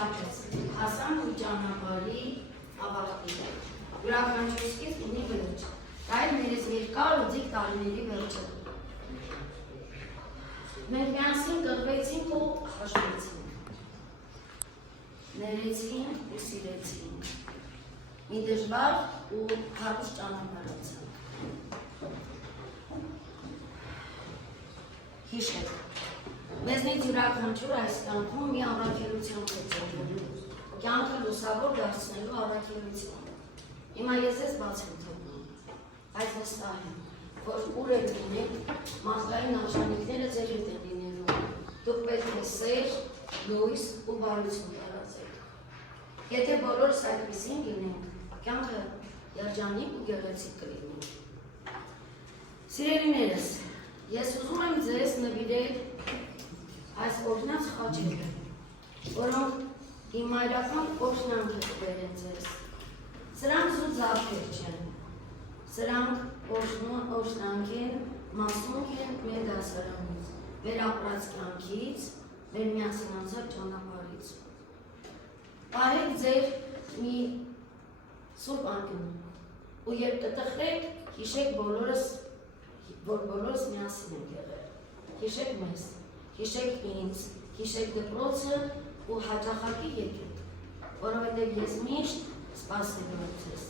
վերջապես հասանք ու ճանապարհի ավարտին։ Յուրաքանչյուր սկիզբ ունի վերջ, դա էլ մեր երկար ու ձիգ տարիների վերջը։ Մենք միասին կռվեցինք ու հաշվեցինք, ներեցինք ու սիրեցինք, մի դժվար ու հարուստ ճանապարհացանք։ Հիշեք, մեզնից յուրաքանչյուր այս կյանքում մի առաքելությամբ է ծնվում, կյանքը լուսավոր դարձնելու առաքելություն։ Հիմա ես ես բաց եմ թողնում, բայց վստահ եմ, որ ուր եք լինեք, մարդկային արժանինքները ձեր հետ են լինելու, դուք պետք է սեր, լույս ու բարություն տարածեք։ Եթե բոլորս այդպիսին լինենք, կյանքը երջանիկ ու գեղեցիկ կլինի։ Սիրելիներս, ես ուզում եմ ձեզ նվիրել այս օրհնած խաչերը, որոնք իմ մայրական օրհնանքը կբերեն ձեզ։ Սրանք զուտ զարդեր չեն, սրանք օրհնանք են, մասնունք են մեր դասարանից, մեր ապրած կյանքից, մեր միասին անցած ճանապարհից։ Պահեք ձեր մի սուրբ անկյունում ու երբ կտխրեք, հիշեք որ բոլորս միասին ենք եղել։ Հիշեք մեզ, հիշեք ինձ, հիշեք դպրոցը ու հաճախակի եկեք, որովհետև ես միշտ սպասելու եմ ձեզ։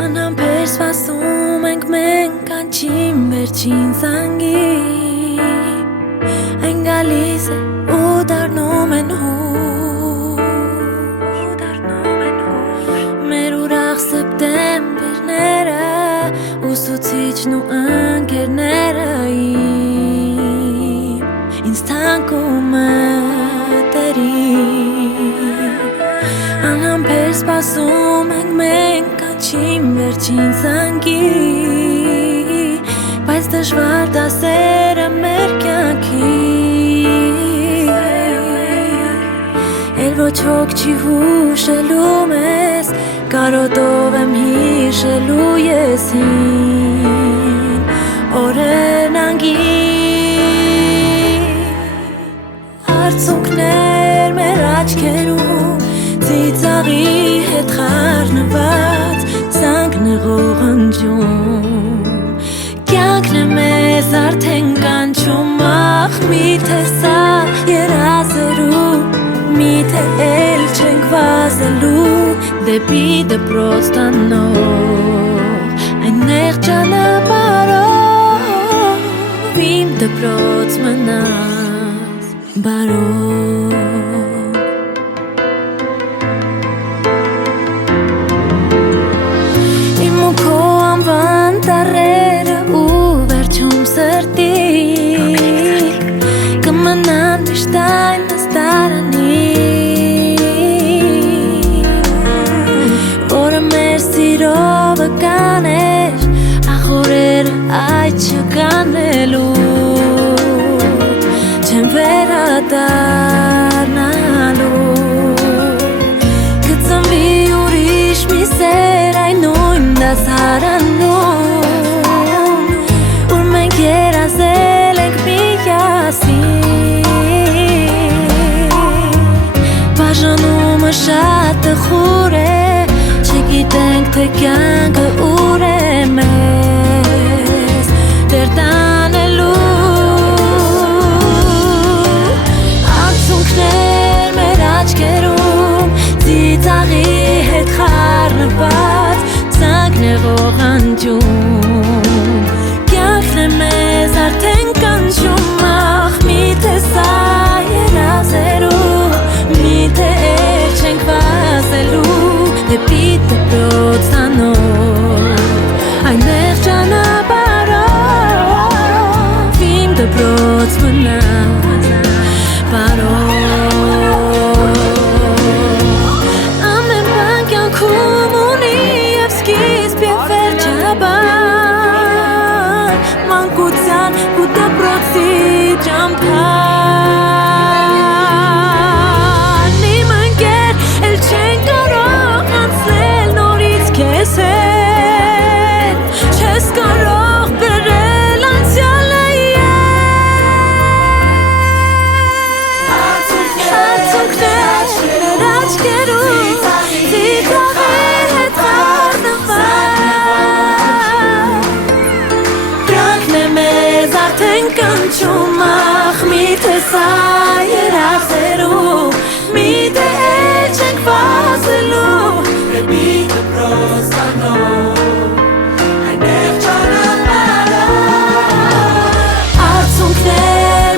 Անամբեր սպասում ենք մենք անչին վերջին զանգի Այն գալիս է ու դառնում են հուր Մեր ուրախ սեպտեմբերները ուսուցիչն ու ընկերները ինձ թանկում տերին Անամբեր սպասում ենք մենք Չիմ վերջին զանգի Բայց դժվար դասերը մեր կյանքի Էլ ոչ հոգ չի հուշելու մեզ Կարոտով եմ հիշելու ես հին օրենանգի Արցունքներ մեր աչքերում Ծիծաղի հետ խառնված Զանգնեղող ընջում Կյանքն է մեզ արդեն կանչում Ախ միթե սա երազելու Միթե էլ չենք վազելու Դեպի դպրոց տանող Այն նեղ ճանապարհով Իմ դպրոց մնաց բարով Տարերը ու վերջում սրտի Կմնան միշտ այն նստարանի Որը մեր սիրով կաներ Ախորերը այդ չկանելու Չեմ վերադառնալու Կծնվի ուրիշ մի սեր այն նույն դասարանում Երազել ենք միասին Բաժանումը շատ տխուր է Չգիտենք թե կյանքը ուր է մեզ Դեր տանելու Արցունքներ մեր աչքերում Ծիծաղի հետ խառնված Զանգնեղող անջում Մեզ արդեն կանչում Ախ միթե սա երազելու Միթե էլ չենք վազելու Դեպի դպրոց տանող ոնց մնա Բարով Ամեն բան կյանքում ունի և սկիզբ և վերջաբար Մանկության ու դպրոցի ճամփան Իմ ընկեր էլ չեն կարող անցնել նորից քեզ հետ Չես կարող բերել անցյալը Արցունքներ մեր աչքերում Ծիծաղի հետ խառնված Կյանքն է մեզ արդեն կանչում ախ մի տեսա